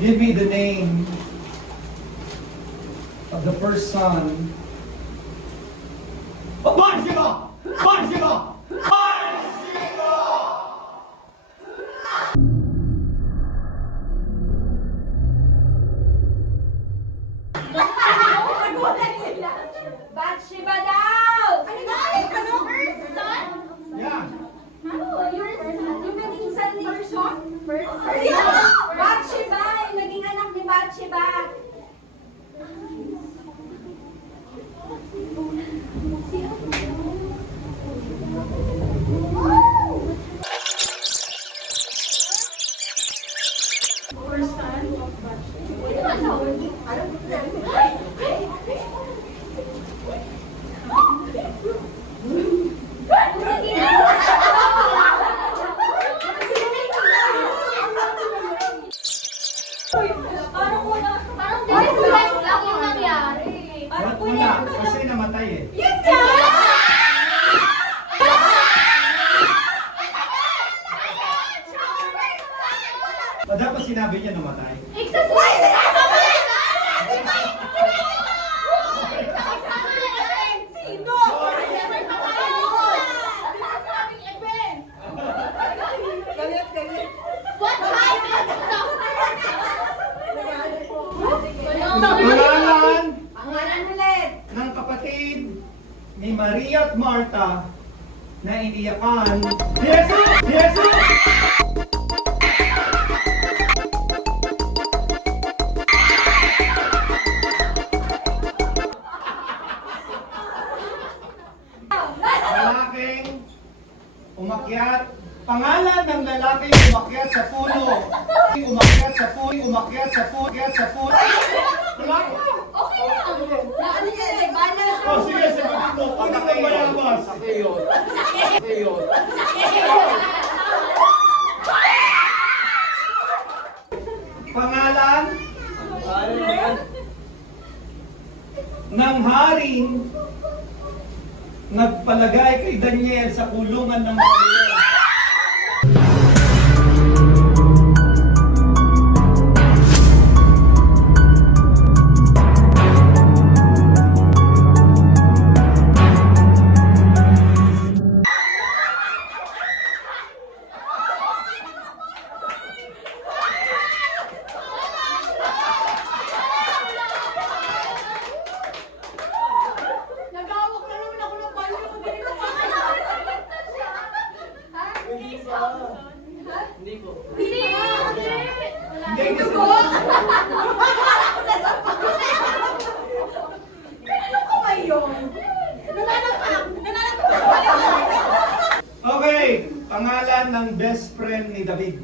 Give me the name of the first son. Bathsheba! Bathsheba! Bathsheba! Bathsheba daw! Ano galing? Ano? First son? Yeah. Ano? Yung naging son ni Person? First Bathsheba! Yung naging anak ni Bathsheba. First son of Bathsheba. Parang different lang yung nangyari. Ba't wala? Kasi namatay eh. Yun nga! O dapat sinabi niya namatay. Why is it Sino? Galit, galit. Pangalan Pangalan ulit. ng kapatid ni Maria at Marta na iniyakan. Yes! Yes! Lalaking umakyat. Pangalan ng lalaking umakyat sa puno. Umakyat sa puno. Umakyat sa puno. Umakyat sa puno. Wala ko. Okay lang. Ano yan eh? Banal siya. Oh, sige, sabihin mo. Pag ako mayabas. Pangalan ng haring nagpalagay kay Daniel sa kulungan ng Daniel. Nagawak na naman ako ng balo. Hindi po. Hindi ko. Ano ko ba yun? Nananapak. Okay, pangalan ng best friend ni David.